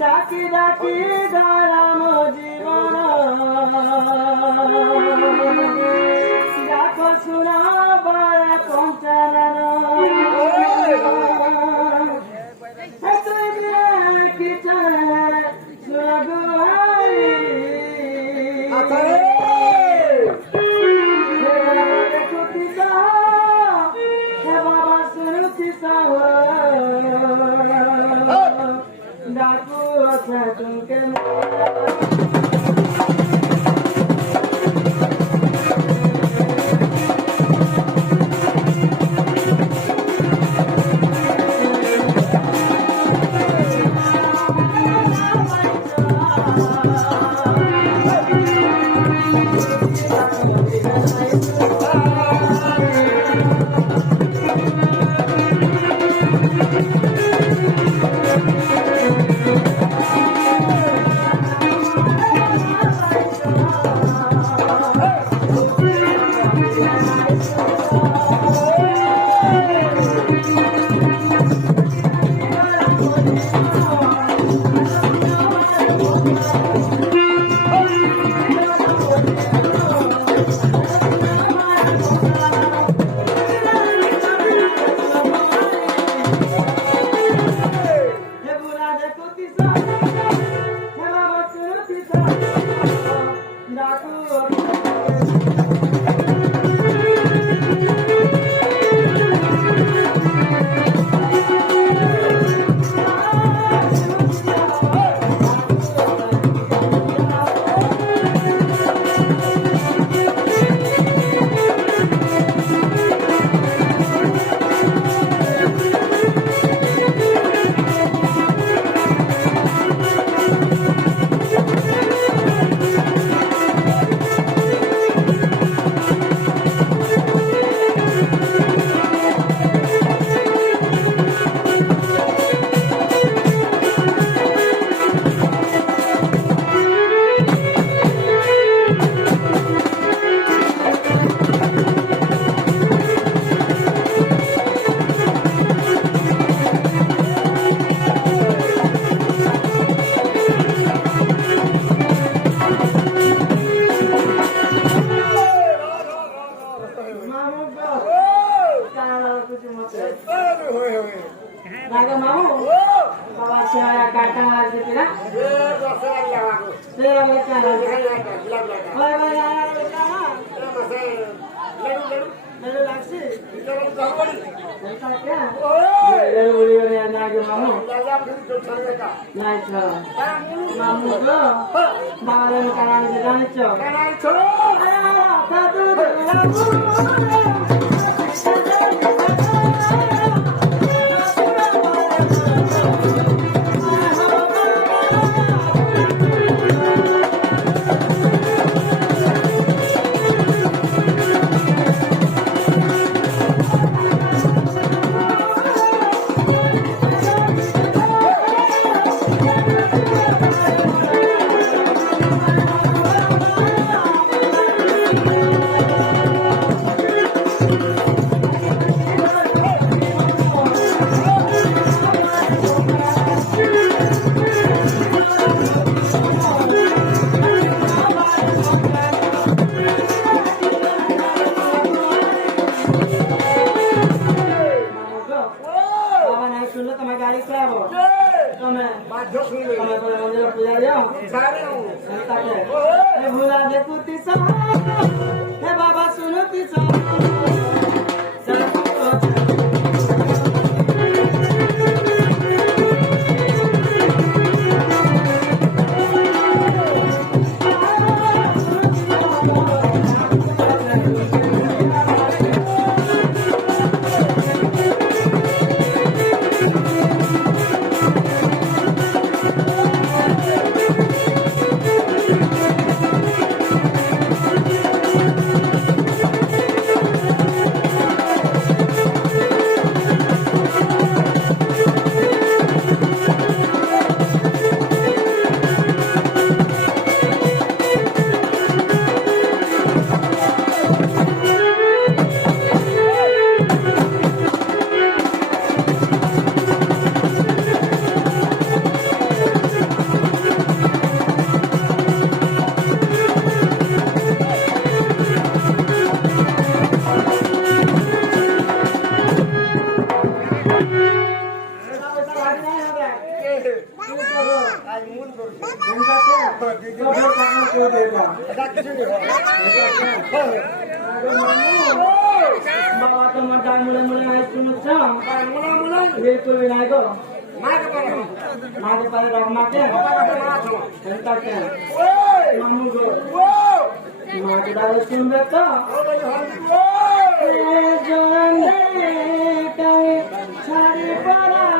ডাকি ডাকি দাঁড়াম জীবন ডাক শোনাবার পঞ্চানন তুই কি চলে বাবা শুনছি ডাকু আছে তুমকে নাগো মামু বাবা চেহারা কাটা আসবে না তেরা বলছে না ভাই ভাই মেরে লাগছে নাগে মামু নাই মামু তো বাবা কারা জানিছ भूला देखती हे बाबा सुनती बाबा तुम्हार डाल मुले मुले आई सुनछ बिल्कुल भी नहीं को मार पर रखना के जनता के मामू को मार के डाल सुन तो ए जान के छाड़ी पड़ा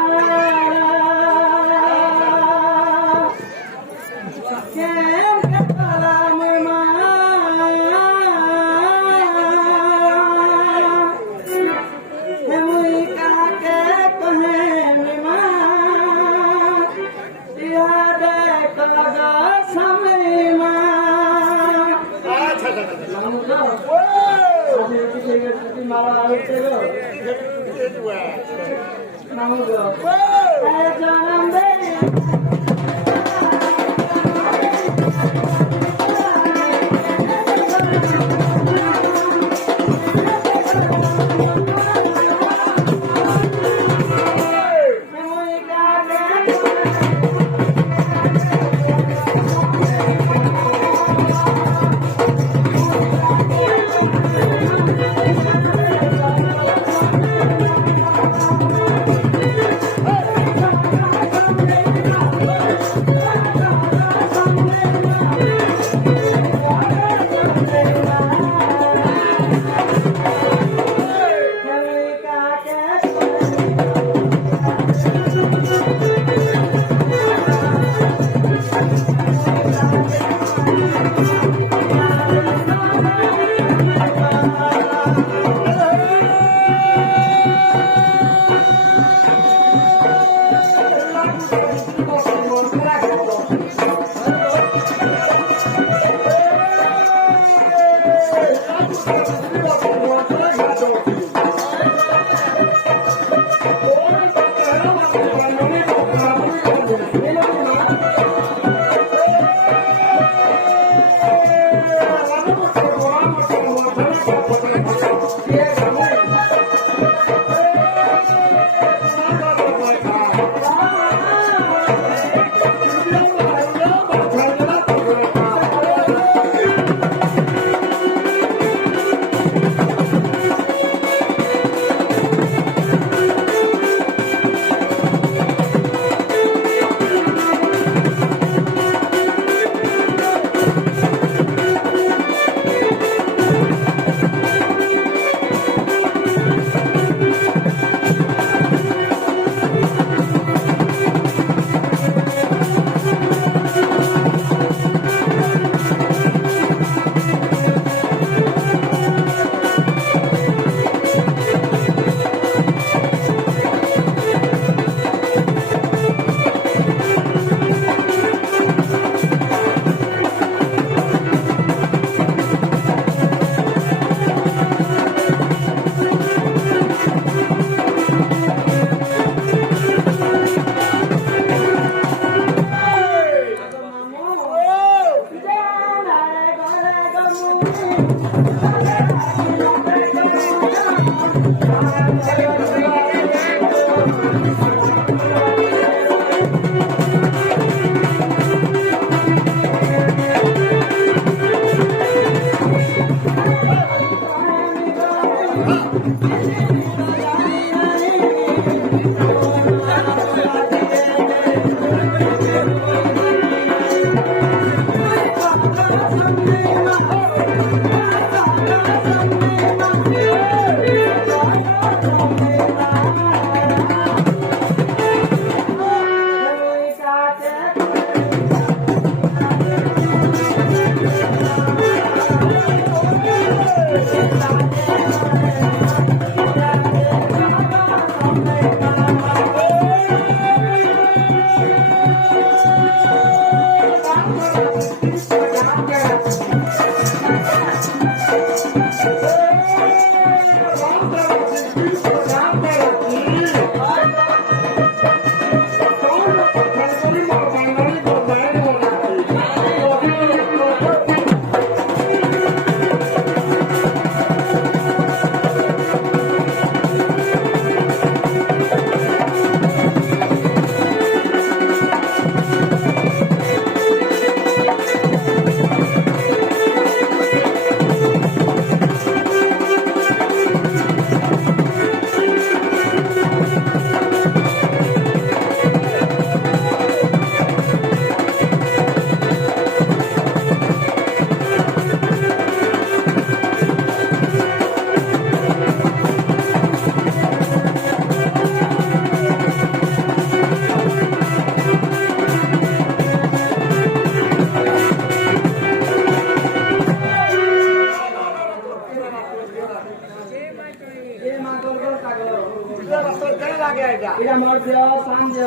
এটা মোর দেওয়া সামনে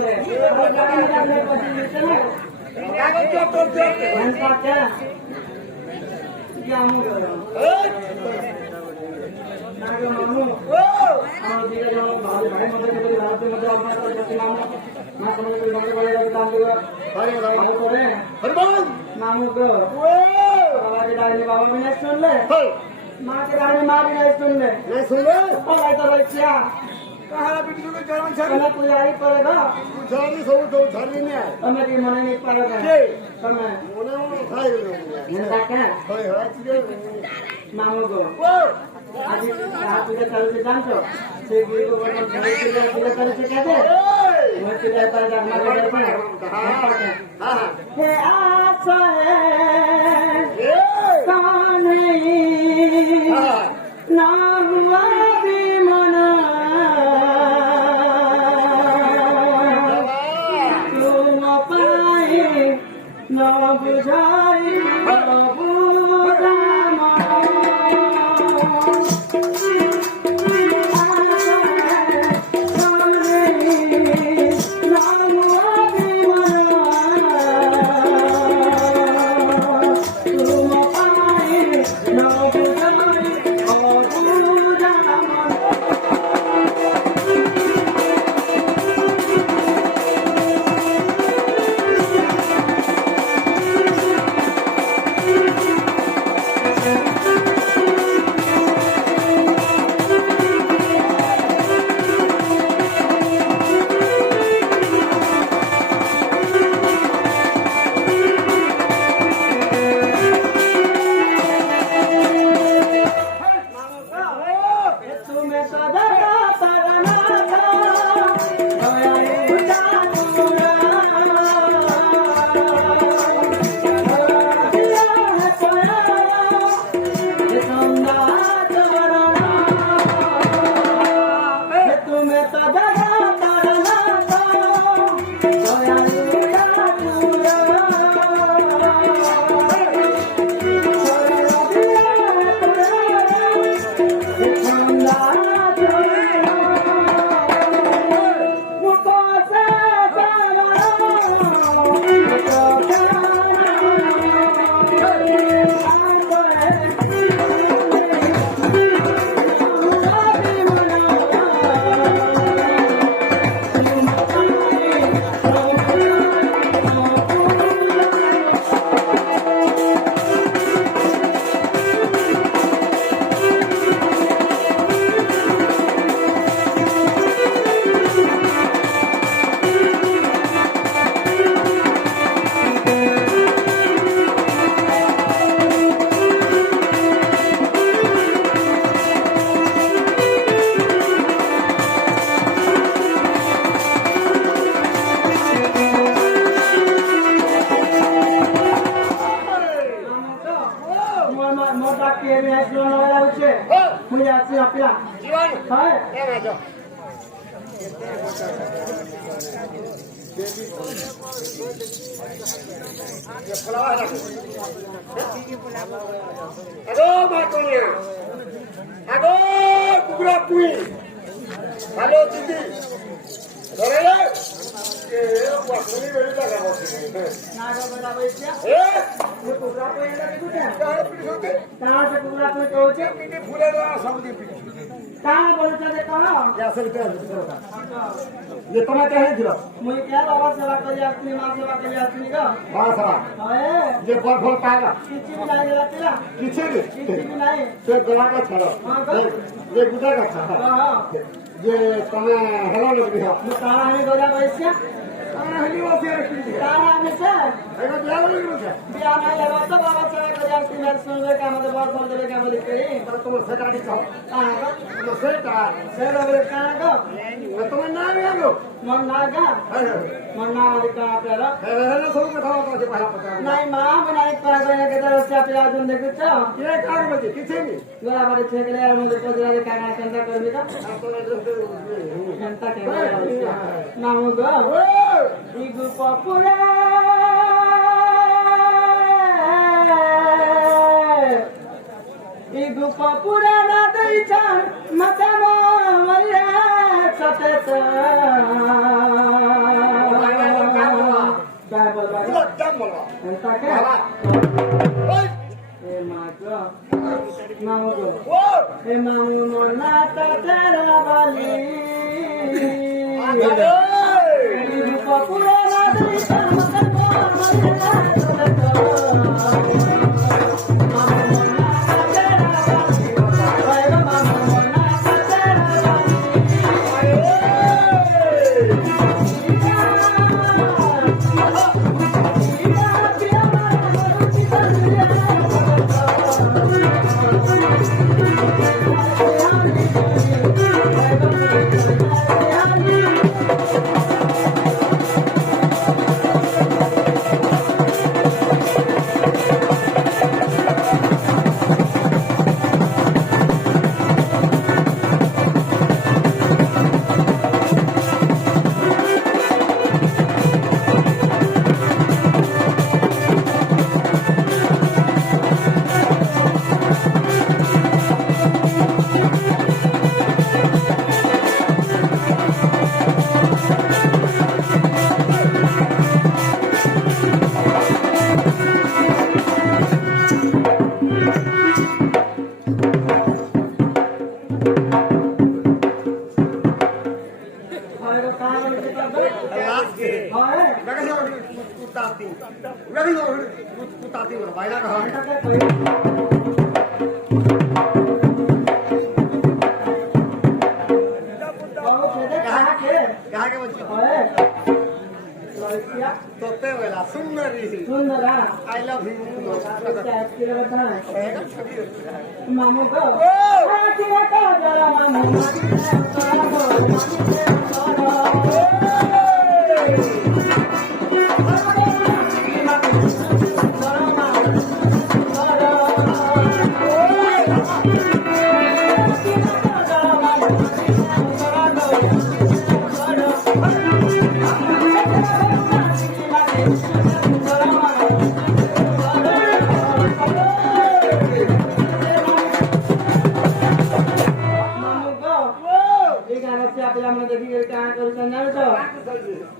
बाबा भी नहीं सुन ले माँ के गाड़ी में माँ भी नहीं सुन ले तो बच्चिया कहाँ बिट्टू के जवान छा कल तैयारी करेगा जानी सब धरनी नहीं है हमें की मने नहीं पाएगा के समय मोने खाए ये बात है होय होय चिके मामू को ओ आज रात में चल के जानतो से गिर को बटन खरीद के ले कर से कहते वो चिल्ला पर हमारे घर पे हां हे आशा है कौन है नाम आदि मना तुम पाए न बुझाई न बुझा Aduh, makanya. Aduh, kuburan kui. Halo, Titi. Doraya. Eh, buat ini beri tak kamu sini. Eh. ये कुकरा को ये लगे कुछ काहे पीड़ी होते कहाँ से कुकरा को कहूचे पीड़ी फूले द्वारा सब दी पीड़ी कहाँ बोलते थे कहाँ क्या सब क्या ये तुम्हें कहे दिला मुझे क्या बाबा सेवा कर जाती माँ सेवा कर जाती का हां सारा हाय ये फल फल पाएगा किसी भी नहीं रहती ना किसी किसी भी नहीं से गला का छड़ा ये गुदा का छड़ा हाँ हाँ ये तुम्हें हेलो लग रहा मैं कहाँ है गोदा वैसे हली वो से पीड़ी कहाँ है से एगो ब्याह लग रहा बिया नहीं लगा तो बाबा सेवा कर जाती मेरे सुनने का मतलब बहुत फल देने का मतलब कहीं है तुम से काटी खाओ कहाँ का तो से का शेर वगैरह कहाँ का तुम्हें ना है लो मन ना का मन ना वाली कहाँ पे रहा हेलो सब में खाओ तो पहला पता नहीं माँ बनाई पर देने के तरफ से पिला तुम देखो तो ये कार बजे किसे नहीं गोरा बड़े छेक ले यार मुझे तो जरा का कंधा कर देगा घंटा के ना होगा इगु पपुरे इगु पपुरे ना दई चार मते मोरिया सते तो क्या बोल रहा है क्या बोल रहा घंटा के ओए ए माँ का ना होगा वो ए मामू मोना तेरा वाली पपुरा राधे श्याम बाइला कहा कहा के बच्चे तोते वेला सुंदरी सुंदर आई लव यू मामू को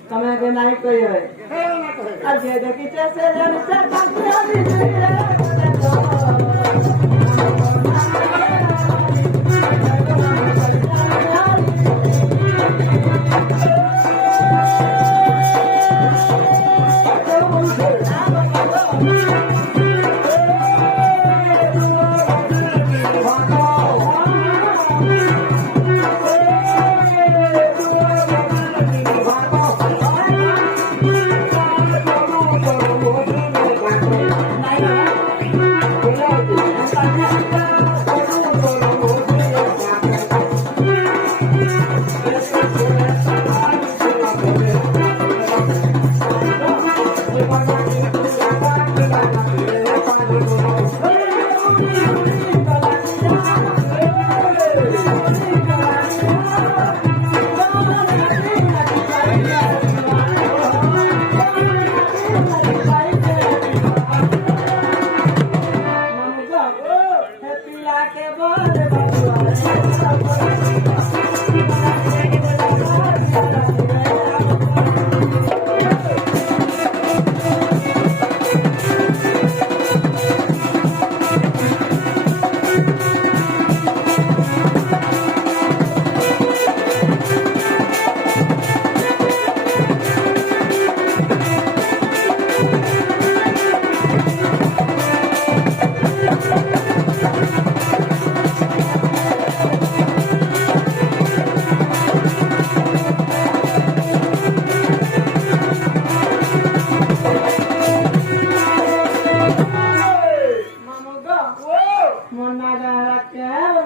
તમે કે નાઈ કોઈ હોય આજે દેખી છે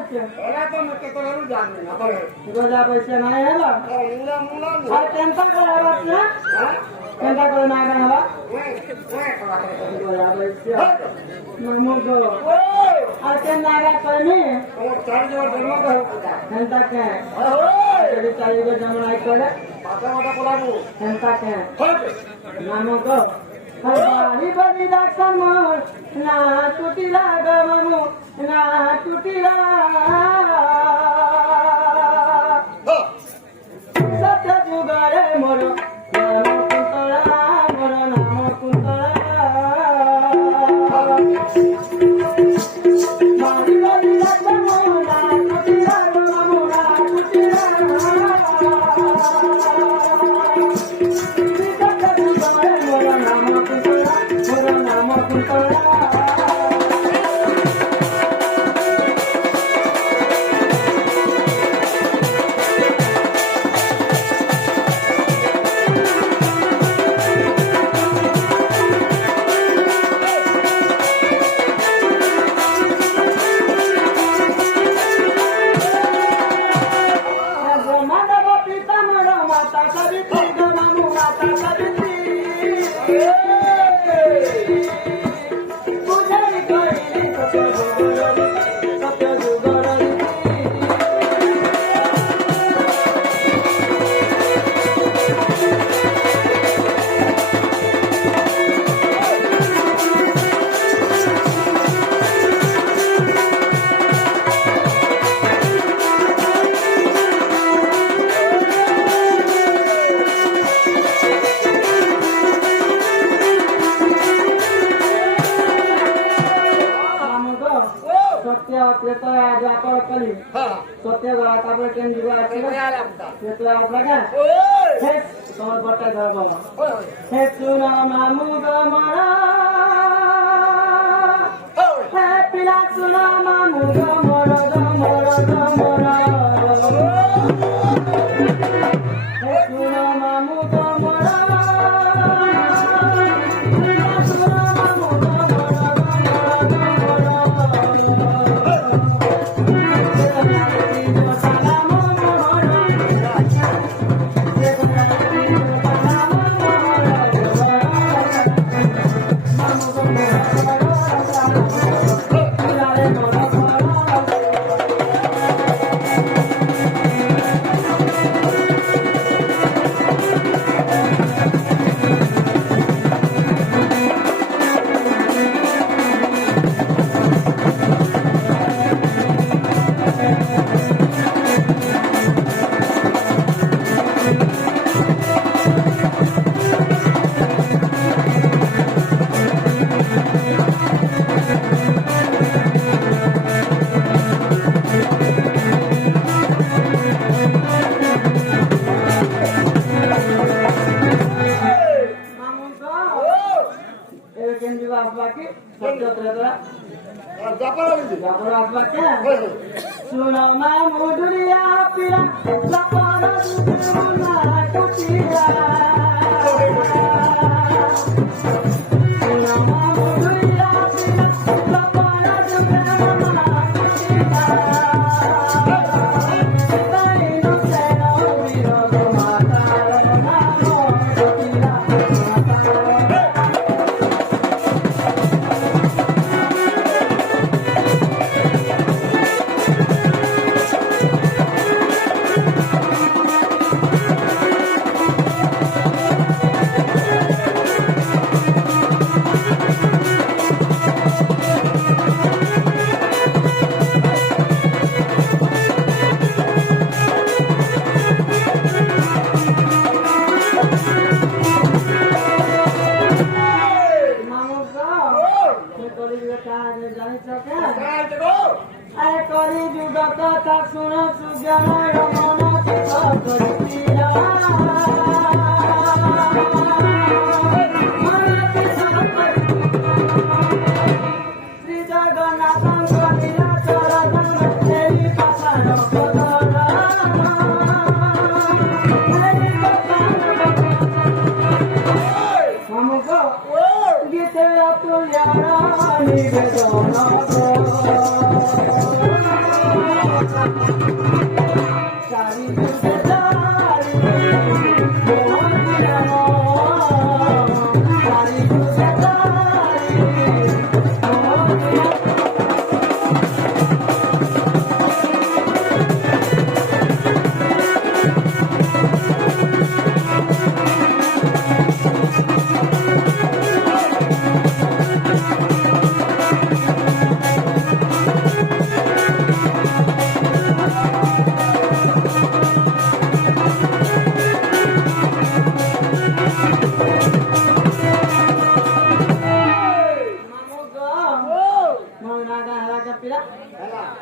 છે એના તો મેં કે તો એવું જાણ નહીં આપણે ગોજા પૈસા ના હેલા મુલા મુલા આ ટેન્શન કરાવત ને હા ટેન્શન કરે ના હવા ઓય ગોજા પૈસા મમો ગો ઓય આ કે નાગા કોની ઓ ચાર જો જન્મ કહે ટેન્શન કે ઓય એડી ચાલી ગો જમણાઈ કરે પાછા મોટા કોલાનું ટેન્શન કે હોય નામો ગો હરી બની દાક્ષમ ના તૂટીલા ગમનું ના તૂટીલા સત્ય જુગારે મોરો નામ કુંતળા મોરો નામ કુંતળા મારી બની દાક્ષમ ના તૂટીલા ગમનું ના તૂટીલા સત્ય ત્રેતા દ્વાપર કલી હા સત્ય વાત આપણે કેમ જીવા છે યાર આપતા ત્રેતા આપણે કે ઓય હે તમાર બટા ધર્મ ઓય હે સુના મામુ ગમરા હે પિલા સુના મામુ ગમરા ગમરા હે સુના મામુ ગમરા પિલા સુના મામુ सुनो मामू दुनिया पिला लपाना दुनिया टूटिया सुनो मामू दुनिया पिला लपाना दुनिया टूटिया ताई नो सेनो वीरो माता नामो टूटिया Gita চারি যুগে চারি মোহন রাম চারি যুগে চারি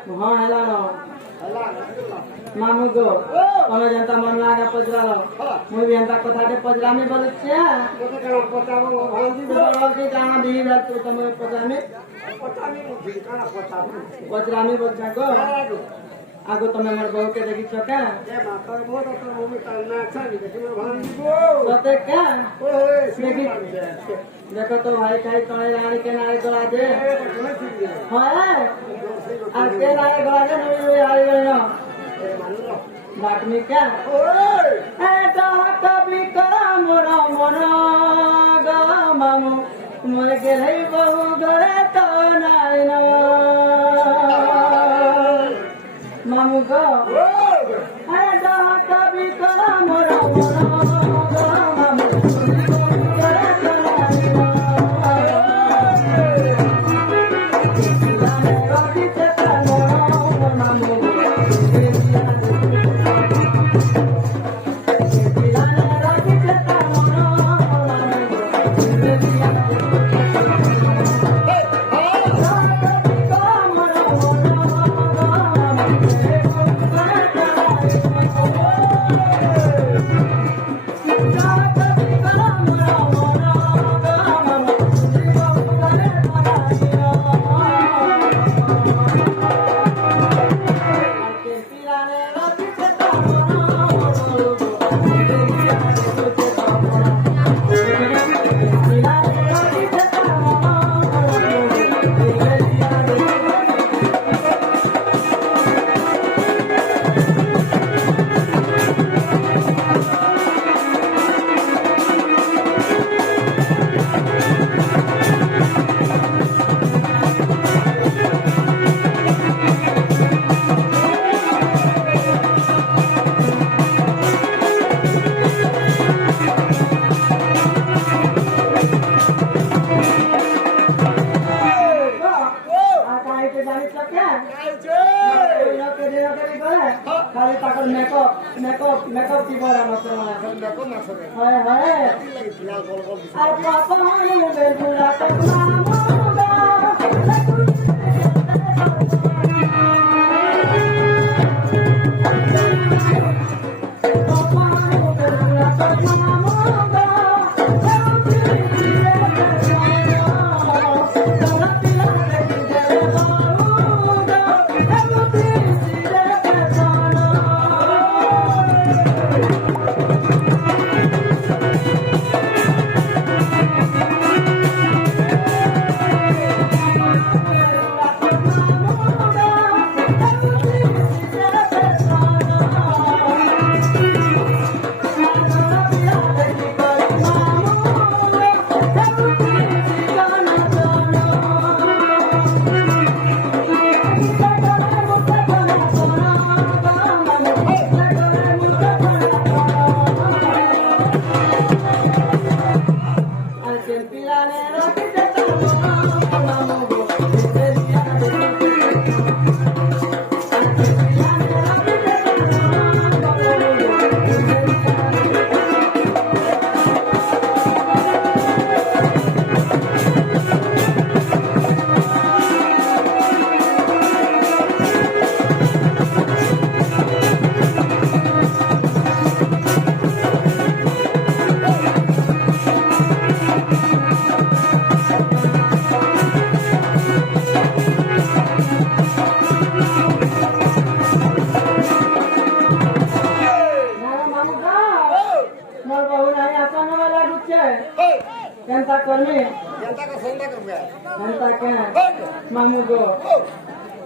মোহন Ram Mamu go, kalau jangan mana ada pejala, mau biar tak kota ada pejala ni baliknya. Kalau kita jangan dihidap tu kamu pejala ni baliknya go. Aku tu memang bawa ke lagi cakap. Sate kan? देखो तो भाई कहीं कहीं रानी के नारे गला दे हाँ आज के नारे गला दे नहीं आ रही है बात में क्या ऐसा कभी करा मोरा मोरा गा मामू मुझे के नहीं बहु गए तो नारे ना मामू को ऐसा कभी करा मोरा मोरा गा मामू मेकअप की बारे में हाय हाय अब पापा हम बेलुरा तक मामूगा पापा हम बेलुरा तक मामूगा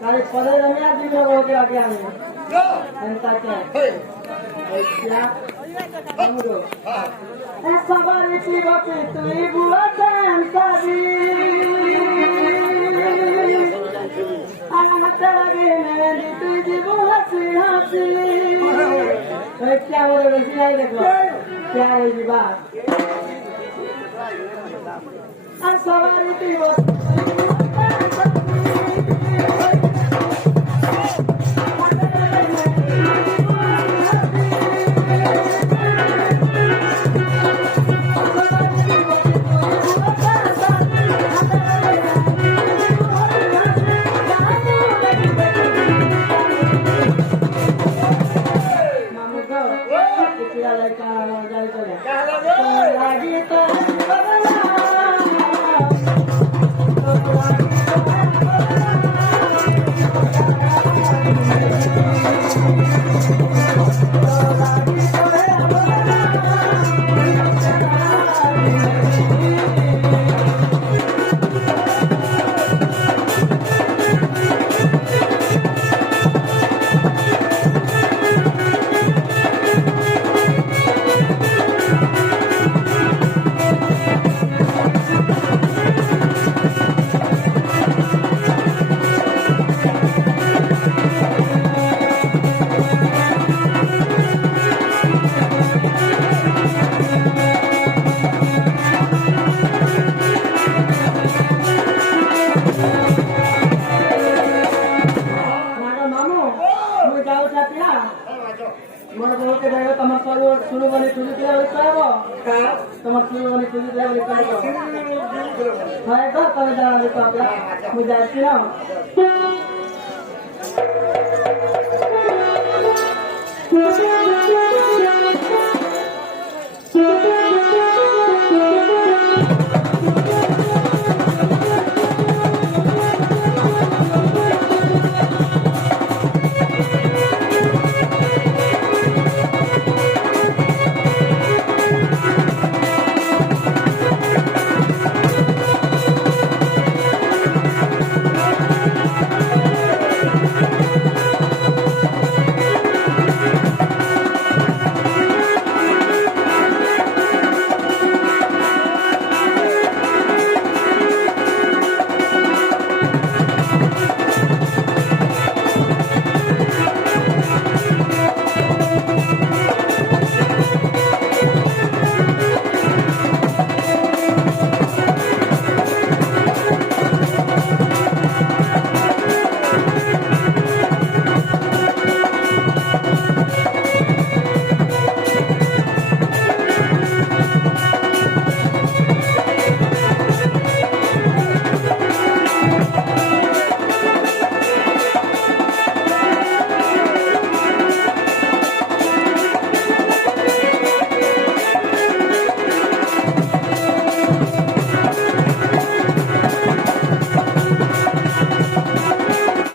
Kali pada ramai ada juga bawa ke lagi ani. Entah ke. Ya. Kamu tu. Sabar itu bapa itu ibu akan tadi. Anak lagi nanti tu ibu hati hati. क्या हो रहा है सिलाई देखो क्या है जी बात सवारी थी वो Mana kalau kita ada teman suruh balik tujuh kita balik apa? Teman suruh balik tujuh kita balik apa? Saya tak tahu jalan itu apa. Mudah sih